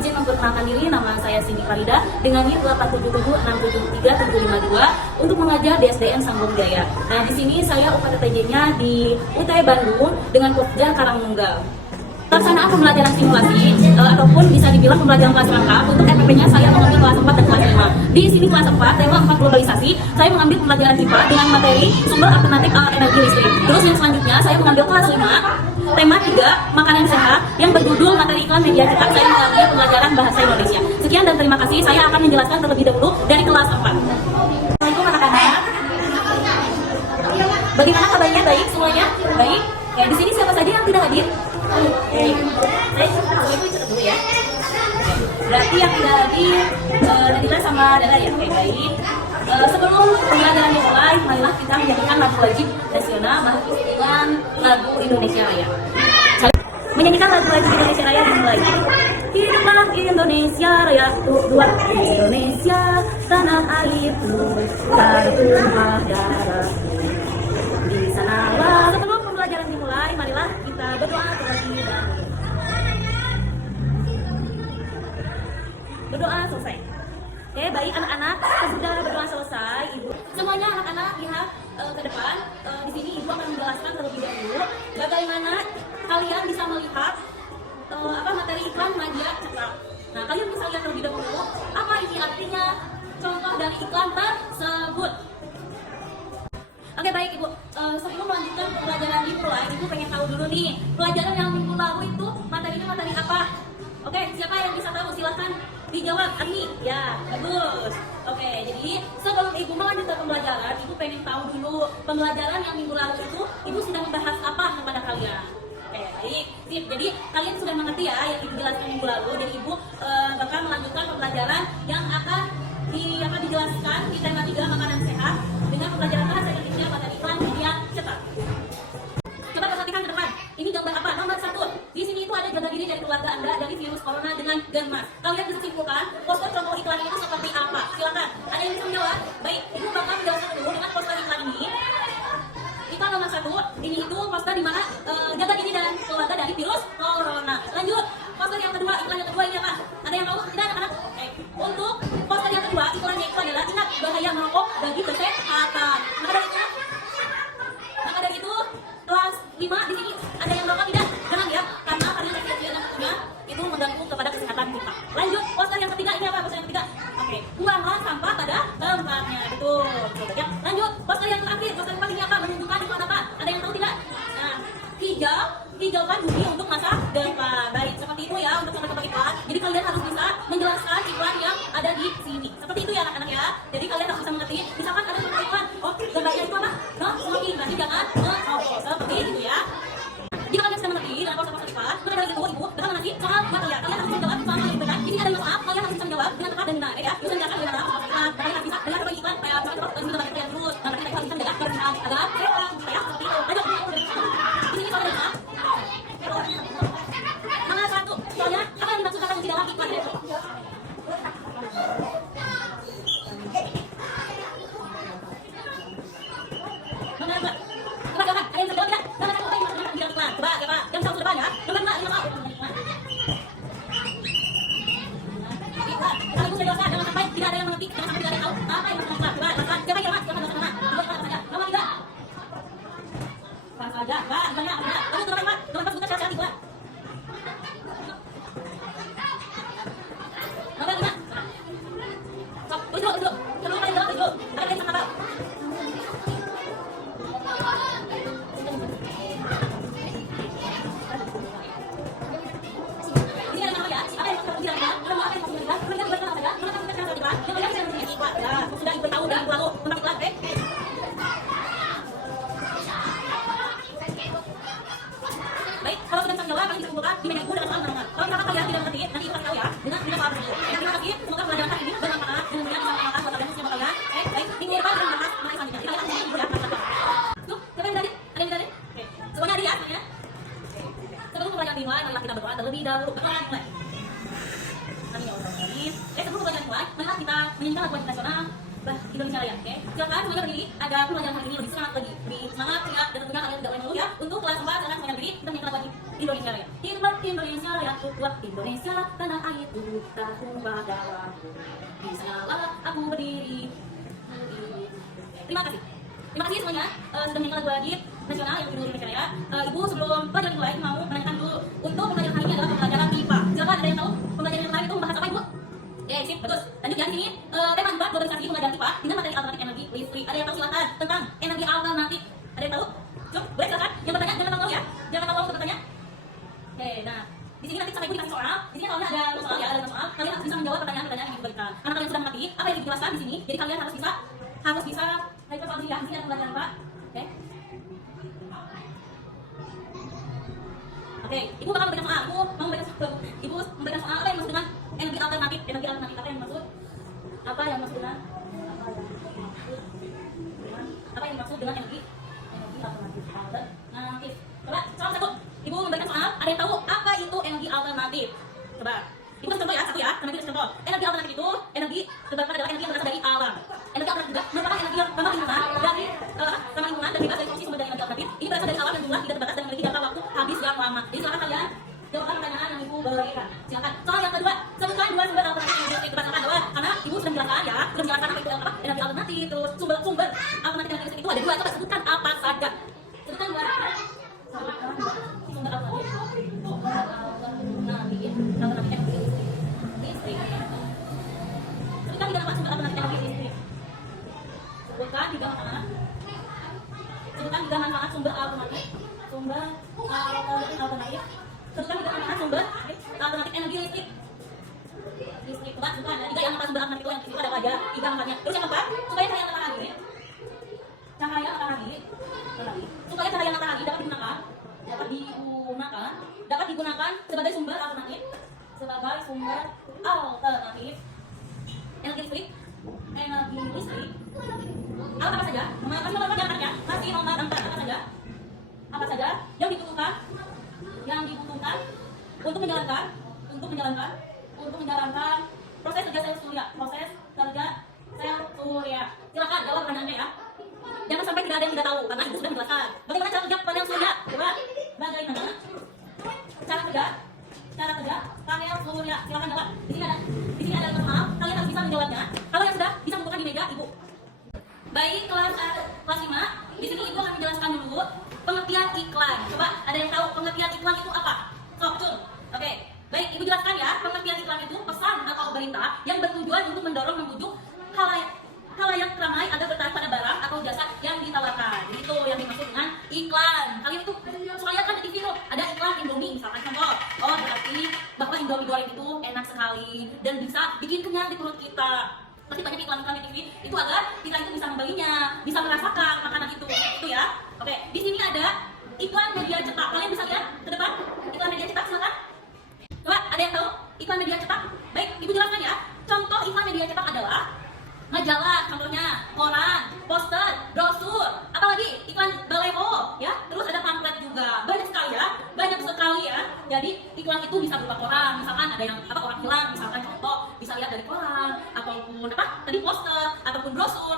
izin memperkenalkan diri, nama saya Cindy Farida dengan NIM 877677352 untuk mengajar di SDN Sambung Jaya. Nah, di sini saya UPTJ-nya di UTE Bandung dengan Pokja Karangmunggal. Pelaksanaan pembelajaran simulasi ataupun bisa dibilang pembelajaran kelas lengkap untuk FPP-nya saya mengambil kelas 4 dan kelas 5. Di sini kelas 4 tema 4 globalisasi, saya mengambil pembelajaran IPA dengan materi sumber alternatif energi listrik. Terus yang selanjutnya saya mengambil kelas 5 tema 3 makanan sehat yang berjudul materi iklan media cetak. Saya mengambil pembelajaran bahasa Indonesia. Sekian dan terima kasih. Saya akan menjelaskan terlebih dahulu dari kelas 4. Assalamualaikum anak-anak. Bagaimana kabarnya? Baik semuanya? Baik. Oke, di sini siapa saja yang tidak hadir? Oke, saya ikut dulu ya. Berarti yang tidak hadir Nadila sama Dara ya. Oke, baik. Sebelum pembelajaran dimulai, marilah kita menyanyikan lagu wajib nasional dengan lagu Indonesia Raya. Menyanyikan lagu wajib Indonesia Raya dimulai. Hiduplah Indonesia Raya, dua Indonesia, tanah airku, bertumpah darah. Di sanalah. Sebelum pembelajaran dimulai, marilah kita berdoa terlebih dahulu. Berdoa selesai. Oke, baik anak-anak, sudah berdoa selesai, Ibu. Semuanya anak-anak lihat ke depan. Di sini Ibu akan menjelaskan terlebih dahulu bagaimana kalian bisa melihat materi iklan media cetak. Nah, kalian bisa lihat terlebih dahulu apa ini artinya, contoh dari iklan tersebut. Oke, baik Ibu. Sebelum melanjutkan pelajaran dimulai, Ibu pengen tahu dulu nih, pelajaran yang minggu lalu itu materinya materi apa? Oke, siapa yang bisa tahu? Silahkan dijawab. Ani, ya, bagus. Oke, jadi sebelum Ibu melanjutkan pembelajaran, Ibu pengen tahu dulu pembelajaran yang minggu lalu itu Ibu sudah membahas apa kepada kalian. Oke, baik. Sip. Jadi kalian sudah mengerti ya yang Ibu jelaskan minggu lalu. Jadi Ibu bakal melanjutkan pembelajaran yang akan dijelaskan di tema 3 makanan sehat dengan pembelajaran bahasa Indonesia pada iklan media cetak. Coba perhatikan ke depan. Ini gambar apa? Nomor 1. Di sini itu ada jaga diri dari keluarga Anda dari virus corona dengan Genmas. Kalian bisa simpulkan poster contoh iklan itu seperti apa? Silakan. Ada yang bisa menjawab? Baik, Ibu bakal menjelaskan dulu dengan poster iklan ini. Iklan nomor 1, ini itu poster di mana jaga diri dan keluarga dari virus corona. Lanjut. Poster yang kedua, iklan yang kedua ini apa? Ada yang tahu? Tidak, anak-anak? Untuk poster yang kedua, iklannya itu adalah ingat bahaya merokok bagi kesehatan. Maka dari itu kelas 5 di sini ada yang merokok tidak? Jangan ya, karena kalian kecil-kecil yang punya itu mengganggu kepada kesehatan kita. Lanjut, poster yang ketiga ini apa? Poster yang ketiga. Oke, buanglah sampah pada tempatnya. Betul. Ya. Lanjut, poster yang terakhir. Poster yang ini apa? Menunjukkan iklan apa? Ada yang tahu tidak? Nah, hijaukan bumi untuk masa depan. Baik, seperti itu ya untuk contoh iklan. Jadi kalian harus bisa menjelaskan iklan yang ada di sini. Seperti itu ya anak-anak ya. Jadi kalian harus bisa mengerti. Misalkan ada contoh iklan, oh gambarnya itu apa? No smoking. Berarti jangan merokok. Seperti itu ya. Jika kalian sudah mengerti dengan poster iklan, maka dari itu Ibu bakal mengerti soal materi. Kalian harus menjawab soal yang benar. Ini ada yang maaf, kalian harus bisa menjawab dengan tepat dan benar ya. Bisa menjelaskan dengan benar soal iklan. Kalian harus bisa dengar contoh iklan supaya juga banyak yang terus. Dan nanti kita bisa menjaga kebersihan agar supaya seperti itu. Lanjut. Ini soalnya benar. Nomor 1, soalnya apa yang dimaksudkan di dalam iklan itu? Nomor 2. Coba ada yang terjawab tidak? Nomor 1 apa yang dimaksudkan di dalam iklan? Coba, yang jauh depan ya. Nomor 2, ini mau. Iklan. Kalau Ibu sudah jelaskan, jangan sampai tidak ada yang mengerti, jangan sampai tidak ada yang tahu apa yang dimaksudkan iklan. Coba, jelaskan. Siapa yang jawab? Silakan jelaskan. Nomor 2 saja. Nomor 3. Pas aja. Pak, misalnya ada. Lalu nomor 4. Nomor 4 juga syarat-syarat iklan. Nomor 5. Stop. Duduk. Sebelum kalian jawab, duduk. Ada yang sama tahu? Ini ada yang apa ya? Apa yang maksudkan tidak ada? Nomor apa yang maksudkan tidak? Nomor 3 buat apa saja? Nomor 4 juga syarat iklan. Nomor 5 saya mengerti iklan. Ya, sudah Ibu tahu dan lalu tentang iklan, oke? Baik, kalau sudah bisa menjawab, kalian bisa kumpulkan di meja Ibu dengan soal nomor. Kalau misalkan kalian tidak mengerti, nanti Ibu kasih tahu ya dengan soal tersebut. Terima kasih, semoga pelajaran kali ini bermanfaat dan kemudian bisa bermanfaat buat kalian semua kalian. Baik, minggu depan kita bahas mengenai selanjutnya. Kita lihat di Ibu ya. Tuh, siapa yang tadi? Ada yang tadi? Oke, semuanya ada ya semuanya? Sebelum pelajaran dimulai, marilah kita berdoa terlebih dahulu. Berdoa dimulai. Amin ya Allah. Sebelum pelajaran dimulai, marilah kita menyanyikan lagu wajib nasional Indonesia Raya. Oke, silakan semuanya berdiri. Ada pelajaran hari ini lebih semangat lagi, lebih semangat ya, dan tentunya kalian tidak boleh mengeluh ya. Untuk kelas 4 silakan semuanya berdiri. Kita menyanyikan lagu Indonesia Raya. Hikmat Indonesia Raya, kuat Indonesia, tanah airku tahun badawa. Di sanalah aku berdiri. Terima kasih. Terima kasih semuanya sudah menyanyikan lagu wajib nasional yang judul Indonesia Raya. Ibu sebelum pelajaran dimulai mau menanyakan dulu untuk pembelajaran hari ini adalah pembelajaran IPA. Silakan ada yang tahu pembelajaran yang lain itu membahas apa Ibu? Sip, bagus. Lanjut ya, sini tema 4 globalisasi pembelajaran IPA dengan materi alternatif energi listrik. Ada yang tahu silakan tentang energi alternatif. Ada yang tahu? Coba boleh silakan. Yang bertanya jangan malu ya. Jangan malu untuk bertanya. Oke, nah di sini nanti sama Ibu dikasih soal. Di sini soalnya ada 2 soal ya, ada 5 soal. Kalian harus bisa menjawab pertanyaan-pertanyaan yang diberikan. Karena kalian sudah mengerti apa yang dijelaskan di sini, jadi kalian harus bisa Baik, Pak, ya, di sini ada pembelajaran Pak. Oke. Oke, Ibu bakal memberikan soal. Ibu mau memberikan soal. Ibu memberikan soal apa yang dimaksud dengan energi alternatif? Energi alternatif apa yang dimaksud? Apa yang dimaksud dengan energi alternatif? Alternatif. Coba soal 1. Ibu memberikan soal. Ada yang tahu apa itu energi alternatif? Coba. Ibu kasih contoh ya, satu ya. Sama Ibu kasih contoh. Energi alternatif itu energi terbarukan adalah energi yang berasal dari alam. Energi alternatif juga merupakan energi yang ramah lingkungan dan bebas dari kondisi sumber daya energi alternatif. Ini berasal dari alam dan jumlah tidak terbatas dan memiliki jangka waktu habis yang lama. Jadi silakan kalian jawabkan pertanyaan yang Ibu berikan. Silakan. Soal yang kedua, sebutkan 2 sumber alternatif energi listrik berdasarkan adalah karena Ibu sudah menjelaskan ya, sudah menjelaskan apa itu energi alternatif, terus sumber alternatif energi listrik itu ada 2. Coba sebutkan apa saja. Sebutkan 2. Sumber alternatif. Alternatif energi listrik. Sebutkan 3 apa sumber alternatif energi listrik. Sebutkan 3 manfaat. Sebutkan 3 manfaat sumber alternatif. Sebutkan 3 manfaat sumber alternatif energi listrik. Coba sebutkan ada 3 yang apa sumber alternatif yang ada aja 3 manfaatnya. Terus yang keempat, supaya cahaya matahari dapat digunakan sebagai sumber alternatif energi listrik. Alat apa saja? Masih nomor 4 ya? Masih nomor 4 apa saja? Apa saja yang dibutuhkan untuk menjalankan proses kerja sel surya. Silakan jawab pertanyaannya ya. Jangan sampai tidak ada yang tidak tahu karena Ibu sudah menjelaskan. Bagaimana cara kerja panel surya? Coba bagaimana cara kerja panel surya? Silakan jawab. Di sini ada soal. Kalian harus bisa menjawabnya. Kalau yang sudah bisa bukukan di meja Ibu. Baik, kelas 5. Di sini Ibu akan menjelaskan dulu pengertian iklan. Coba ada yang tahu pengertian iklan itu apa? Oke. Baik, Ibu jelaskan ya. Pengertian iklan itu pesan atau berita yang bertujuan untuk membujuk halayak ramai agar tertarik pada barang atau jasa yang ditawarkan. Itu yang dimaksud dengan iklan. Kalian itu soalnya kan di TV tuh ada iklan Indomie misalkan contoh. Oh, berarti bahwa Indomie goreng itu enak sekali dan bisa bikin kenyang di perut kita. Pasti banyak iklan-iklan di TV itu agar kita itu bisa membelinya, bisa merasakan makanan itu ya. Oke, di sini ada iklan media cetak. Kalian bisa lihat ke depan iklan media cetak, silakan. Coba ada yang tahu iklan media cetak? Baik, Ibu jelaskan ya. Contoh iklan media cetak adalah majalah, contohnya koran, poster, brosur, apalagi iklan baleho ya. Terus ada pamflet juga. Banyak sekali ya. Jadi iklan itu bisa berupa koran, misalkan ada yang orang bilang, misalkan contoh bisa lihat dari koran ataupun tadi poster ataupun brosur.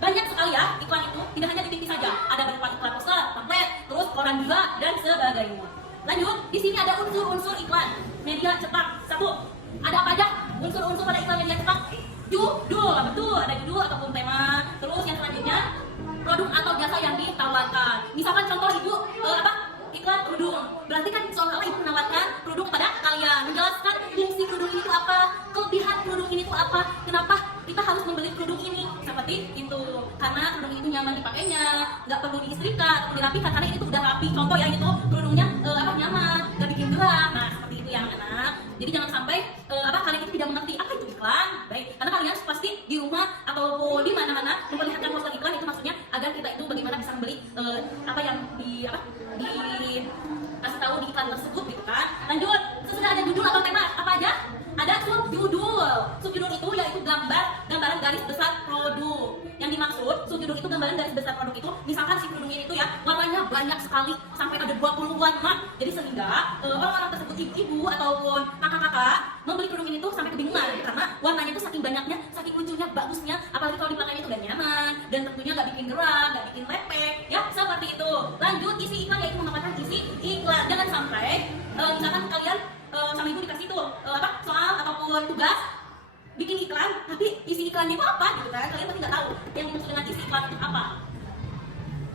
Banyak sekali ya iklan itu, tidak hanya di TV saja. Ada berupa iklan poster, pamflet, terus koran juga dan sebagainya. Lanjut, di sini ada unsur-unsur iklan media cetak. 1. Ada apa aja unsur-unsur pada iklan media cetak? Judul, betul, ada judul ataupun tema. Terus yang selanjutnya produk atau jasa yang ditawarkan. Misalkan contoh Ibu iklan kerudung. Berarti kan seolah-olah Ibu menawarkan produk kepada kalian, menjelaskan fungsi kerudung ini itu apa, kelebihan kerudung ini itu apa, kenapa kita harus membeli kerudung ini. Seperti itu. Karena kerudung itu nyaman dipakainya, nggak perlu diistrikan atau dirapikan karena ini tuh udah rapi. Contoh ya itu kerudungnya nyaman, nggak bikin gerah. Nah, seperti itu yang anak. Jadi jangan sampai kalian itu tidak mengerti apa itu iklan. Baik, karena kalian pasti di rumah ataupun di mana-mana memperlihatkan poster iklan itu maksudnya agar kita itu bagaimana bisa membeli apa yang dikasih tahu di iklan tersebut gitu kan. Lanjut, sesudah ada judul atau tema apa aja? Ada subjudul. Subjudul itu yaitu gambaran garis besar produk. Yang dimaksud subjudul itu gambaran garis besar produk itu misalkan si kerudung ini itu ya warnanya banyak sekali sampai ada 20 warna. Jadi sehingga orang-orang tersebut ibu-ibu ataupun kakak-kakak membeli kerudung ini tuh sampai kebingungan karena warnanya itu saking banyaknya, saking lucunya, bagusnya, apalagi kalau dipakai Lanjut, isi iklan yaitu memaparkan isi iklan. Jangan sampai misalkan kalian sama ibu dikasih tuh soal ataupun tugas bikin iklan, tapi isi iklannya itu apa gitu kan? Kalian pasti nggak tahu yang dimaksud dengan isi iklan itu apa.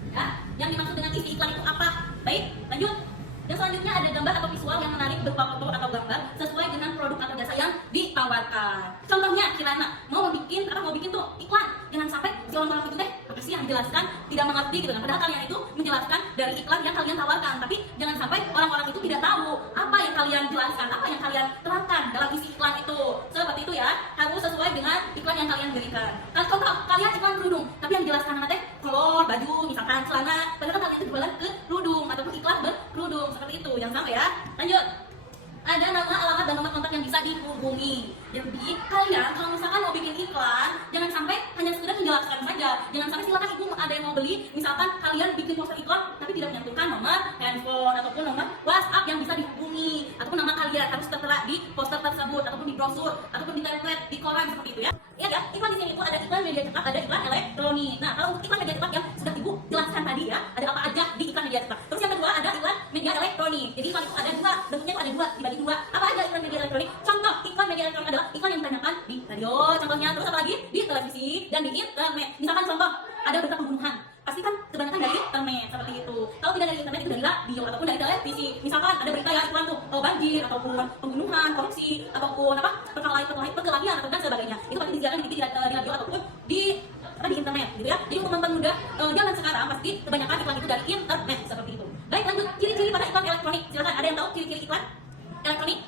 Ya, yang dimaksud dengan isi iklan itu apa? Baik, lanjut. Yang selanjutnya ada gambar atau visual yang menarik berupa foto atau gambar sesuai dengan produk atau jasa yang ditawarkan. Contohnya, Kirana mau bikin tuh iklan, jangan sampai si orang itu teh apa sih yang dijelaskan tidak mengerti gitu kan. Padahal kalian itu menjelaskan dari iklan yang kalian tawarkan, tapi jangan sampai orang-orang itu tidak tahu apa yang kalian jelaskan, apa yang kalian terangkan dalam isi iklan itu. Seperti itu ya, harus sesuai dengan iklan yang kalian berikan. Contoh, kalian iklan kerudung, tapi yang dijelaskan nanti kolor baju, misalkan celana, padahal kalian itu jualan ke kerudung ataupun iklan berkerudung. Seperti itu, yang sama ya. Lanjut. Ada nama, alamat, dan nomor kontak yang bisa dihubungi. Jadi kalian kalau misalkan mau bikin iklan, jangan sampai hanya sekedar menjelaskan saja. Jangan sampai silakan ibu ada yang mau beli, misalkan kalian bikin poster iklan tapi tidak menyentuhkan nomor handphone ataupun nomor WhatsApp yang bisa dihubungi, ataupun nama kalian harus tertera di poster tersebut ataupun di brosur ataupun di template di koran seperti itu ya. Iya ya, iklan di sini itu ada iklan media cetak, ada iklan elektronik. Nah, kalau untuk iklan media cetak yang sudah ibu jelaskan tadi ya, ada apa aja di iklan media cetak. Terus yang kedua ada iklan media elektronik. Jadi iklan itu ada dua, bentuknya itu ada dua, dibagi dua. Apa aja iklan media elektronik? Contoh iklan media elektronik adalah iklan yang ditanyakan di radio, contohnya. Terus apa lagi? Di televisi dan di internet. Misalkan contoh ada berita pembunuhan, pasti kan kebanyakan dari internet seperti itu. Kalau tidak dari internet itu dari radio ataupun dari televisi. Misalkan ada berita ya iklan tuh banjir ataupun pembunuhan, korupsi ataupun perkelahian atau dan sebagainya. Itu pasti disediakan di radio ataupun di internet gitu ya. Jadi untuk mempermudah zaman sekarang pasti kebanyakan iklan itu dari internet seperti itu. Baik, lanjut ciri-ciri pada iklan elektronik. Silakan, ada yang tahu ciri-ciri iklan elektronik?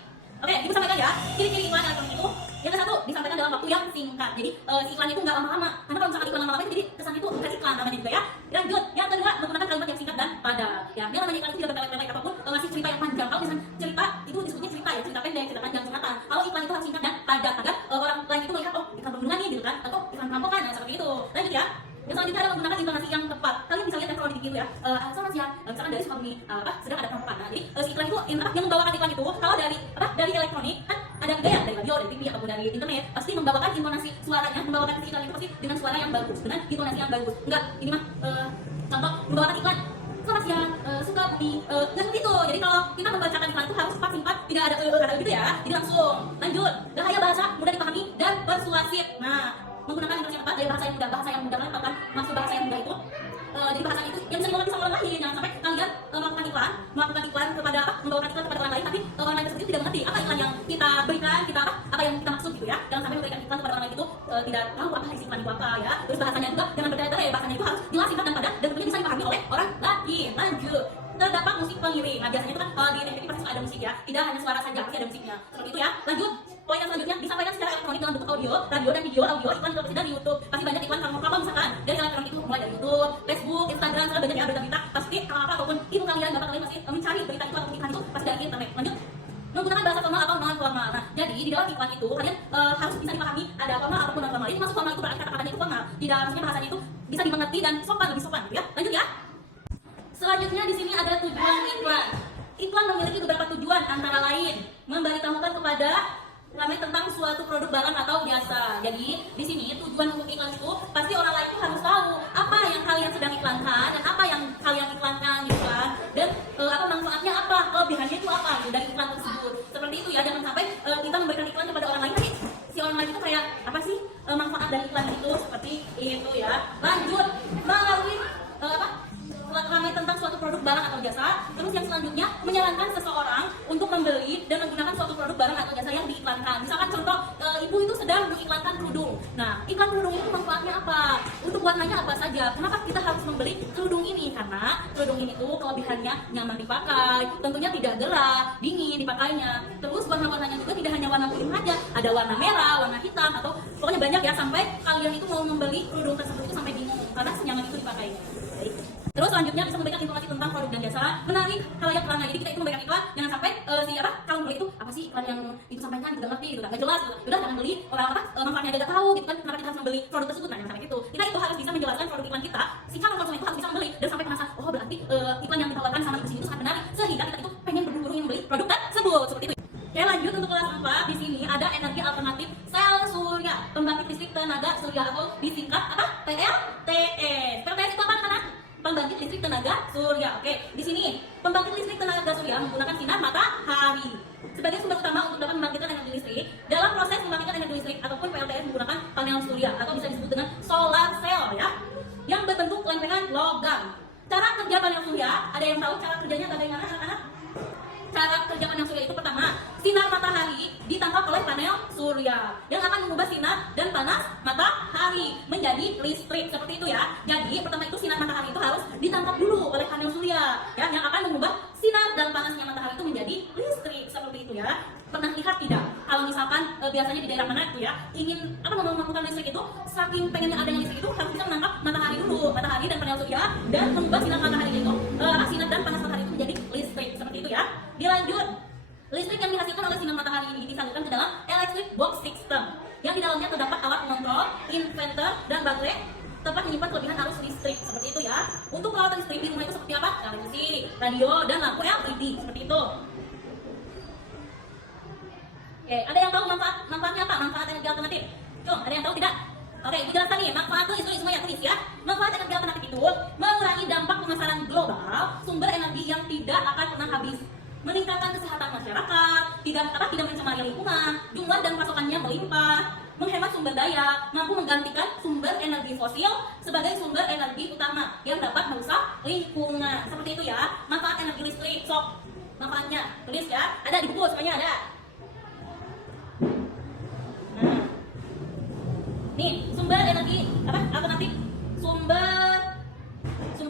Oke, ibu sampaikan ya. Ciri-ciri iklan elektronik itu yang ke-1 disampaikan dalam waktu yang singkat. Jadi si iklan itu nggak lama-lama. Karena kalau misalkan iklan lama-lama itu jadi kesan itu bukan iklan namanya juga ya. Lanjut, yang kedua menggunakan kalimat yang singkat dan padat. Ya, dia namanya iklan itu tidak bertele-tele ataupun ngasih cerita yang panjang. Kalau misalnya cerita itu disebutnya cerita ya, cerita pendek, cerita panjang, curhatan. Kalau iklan itu harus singkat dan padat agar orang lain itu melihat iklan pembunuhan nih gitu kan, atau iklan perampokan ya, seperti itu. Lanjut ya. Yang selanjutnya adalah menggunakan intonasi yang tepat. Kalian bisa lihat ya kalau di video ya. Selamat siang. Misalkan dari Sukabumi sedang ada perampokan. Nah, jadi si iklan itu yang membawakan iklan itu kalau dari elektronik kan ada gaya dari radio, dari TV ataupun dari internet pasti membawakan intonasi suaranya, membawakan iklan itu pasti dengan suara yang bagus, dengan intonasi yang bagus. Enggak, ini mah contoh membawakan iklan selamat siang Sukabumi. Nggak seperti itu. Jadi kalau kita membacakan iklan itu harus cepat-cepat, tidak ada gitu ya. Jadi langsung. Lanjut. Gaya bahasa mudah dipahami dan persuasif. Nah, menggunakan intonasi yang tepat dari bahasa yang mudah kan maksud bahasa yang mudah itu jadi bahasa itu yang bisa dimengerti sama orang lain. Jangan sampai kalian melakukan iklan kepada membawakan iklan kepada orang lain tapi orang lain tersebut tidak mengerti apa iklan yang kita berikan, apa yang kita maksud gitu ya. Jangan sampai memberikan iklan kepada orang lain itu tidak tahu apa isi iklan itu apa ya. Terus bahasanya juga jangan bertele-tele, bahasanya itu harus jelas, singkat dan padat dan tentunya bisa dipahami oleh orang lain. Lanjut. Terdapat musik pengiring. Nah, biasanya itu kan kalau di TV pasti ada musik ya, tidak hanya suara saja, pasti ada musiknya. Seperti itu ya. Lanjut. Poin yang selanjutnya disampaikan secara elektronik dalam bentuk audio, radio dan video, iklan juga dan di YouTube. Pasti banyak iklan kalau misalkan dari elektronik itu mulai dari YouTube, Facebook, Instagram, segala banyak ya berita-berita. Pasti apa ataupun ibu kalian, bapak kalian pasti mencari berita itu atau iklan itu pasti dari internet. Lanjut. Menggunakan bahasa formal atau non formal. Nah, jadi di dalam iklan itu kalian harus bisa dipahami ada formal ataupun non formal. Itu maksud formal itu berarti kata-katanya itu formal. Tidak maksudnya bahasanya itu bisa dimengerti dan lebih sopan ya. Lanjut ya. Selanjutnya di sini ada tujuan iklan. Iklan memiliki beberapa tujuan antara lain memberitahukan kepada ramai tentang suatu produk barang atau jasa. Jadi di sini tujuan untuk iklan itu pasti orang lain itu harus tahu apa yang kalian sedang iklankan dan apa yang kalian iklankan gitu kan. Dan apa manfaatnya, apa kelebihannya itu apa gitu, dari iklan tersebut. Seperti itu ya, jangan sampai kita memberikan iklan kepada orang lain tapi si orang lain itu kayak apa sih manfaat dari iklan itu, seperti itu ya. Lanjut, melalui ramai tentang suatu produk barang atau jasa. Terus yang selanjutnya menyarankan seseorang untuk membeli dan menggunakan suatu produk barang atau jasa yang diiklankan. Misalkan contoh ibu itu sedang mengiklankan kerudung. Nah, iklan kerudung itu manfaatnya apa? Untuk warnanya apa saja? Kenapa kita harus membeli kerudung ini? Karena kerudung ini tuh kelebihannya nyaman dipakai, tentunya tidak gerah, dingin dipakainya. Terus warna-warnanya juga tidak hanya warna kuning saja, ada warna merah, warna hitam atau pokoknya banyak ya, sampai kalian itu mau membeli kerudung tersebut itu sampai bingung karena senyaman itu dipakainya. Terus selanjutnya bisa memberikan informasi tentang produk dan jasa, menarik khalayak ramai. Jadi kita itu memberikan iklan, jangan sampai kalau beli itu apa sih iklan yang itu sampaikan tidak ngerti, gitu, nggak jelas, gitu. Udah jangan beli, orang manfaatnya tidak tahu, gitu kan, kenapa kita harus membeli produk tersebut? Nah, jangan sampai gitu. Kita itu harus bisa menjelaskan produk iklan kita, si calon konsumen itu harus bisa membeli dan sampai penasaran, oh berarti iklan yang ditawarkan sama ibu sini itu sangat menarik, sehingga kita itu pengen berburu membeli produk tersebut, seperti itu. Oke, lanjut untuk kelas 4. Di sini ada energi alternatif sel surya, pembangkit listrik tenaga surya atau disingkat apa? PLTS. PLTS itu apa, anak-anak? Pembangkit listrik tenaga surya. Oke, di sini pembangkit listrik tenaga surya menggunakan sinar matahari sebagai sumber utama untuk dapat membangkitkan energi listrik. Dalam proses membangkitkan energi listrik ataupun PLTS menggunakan panel surya atau bisa disebut dengan solar cell ya, yang berbentuk lempengan logam. Cara kerja panel surya, ada yang tahu cara kerjanya bagaimana anak-anak? Cara kerja panel surya itu pertama, sinar matahari ditangkap oleh panel surya yang akan mengubah sinar dan panas matahari menjadi listrik, seperti itu ya. Jadi pertama itu sinar matahari itu harus ditangkap dulu oleh panel surya ya, yang akan mengubah sinar dan panasnya matahari itu menjadi listrik, seperti itu ya. Pernah lihat tidak kalau misalkan biasanya di daerah mana itu ya ingin menemukan listrik itu, saking pengennya adanya listrik itu harus bisa menangkap matahari dulu, matahari dan panel surya, dan mengubah sinar matahari itu sinar dan panas matahari itu menjadi listrik, seperti itu ya. Dilanjut, listrik yang dihasilkan oleh sinar matahari ini disalurkan ke dalam electric box system yang di dalamnya terdapat alat pengontrol, inverter, dan baterai tempat menyimpan kelebihan arus listrik, seperti itu ya. Untuk peralatan listrik di rumah itu seperti apa? Televisi, radio, dan lampu LED, seperti itu. Oke, ada yang tahu manfaatnya apa? Manfaat energi alternatif? Cung, ada yang tahu tidak? Oke, dijelaskan nih, manfaat itu semua yang tulis ya. Manfaat energi alternatif itu mengurangi dampak pemasaran global sumber energi yang tidak akan pernah habis, meningkatkan kesehatan masyarakat, tidak mencemari lingkungan, jumlah dan pasokannya melimpah, menghemat sumber daya, mampu menggantikan sumber energi fosil sebagai sumber energi utama yang dapat merusak lingkungan. Seperti itu ya, manfaat energi listrik. Sok, manfaatnya tulis ya, ada di buku semuanya ada. Nah, nih sumber energi alternatif, sumber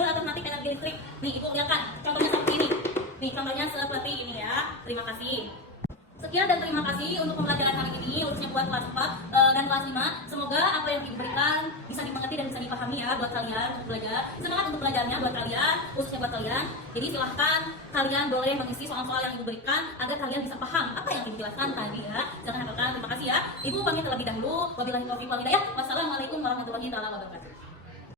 alternatif energi listrik. Nih ibu lihatkan contohnya seperti ini. Nih contohnya seperti ini ya. Terima kasih. Sekian dan terima kasih untuk pembelajaran kali ini, khususnya buat kelas 4 dan kelas 5. Semoga apa yang diberikan bisa dimengerti dan bisa dipahami ya buat kalian untuk belajar. Semangat untuk belajarnya buat kalian, khususnya buat kalian. Jadi silahkan kalian boleh mengisi soal-soal yang ibu berikan agar kalian bisa paham apa yang dijelaskan tadi ya. Jangan hafalkan. Terima kasih ya. Ibu pamit terlebih dahulu. Wabillahi taufiq wal hidayah. Wassalamualaikum warahmatullahi wabarakatuh.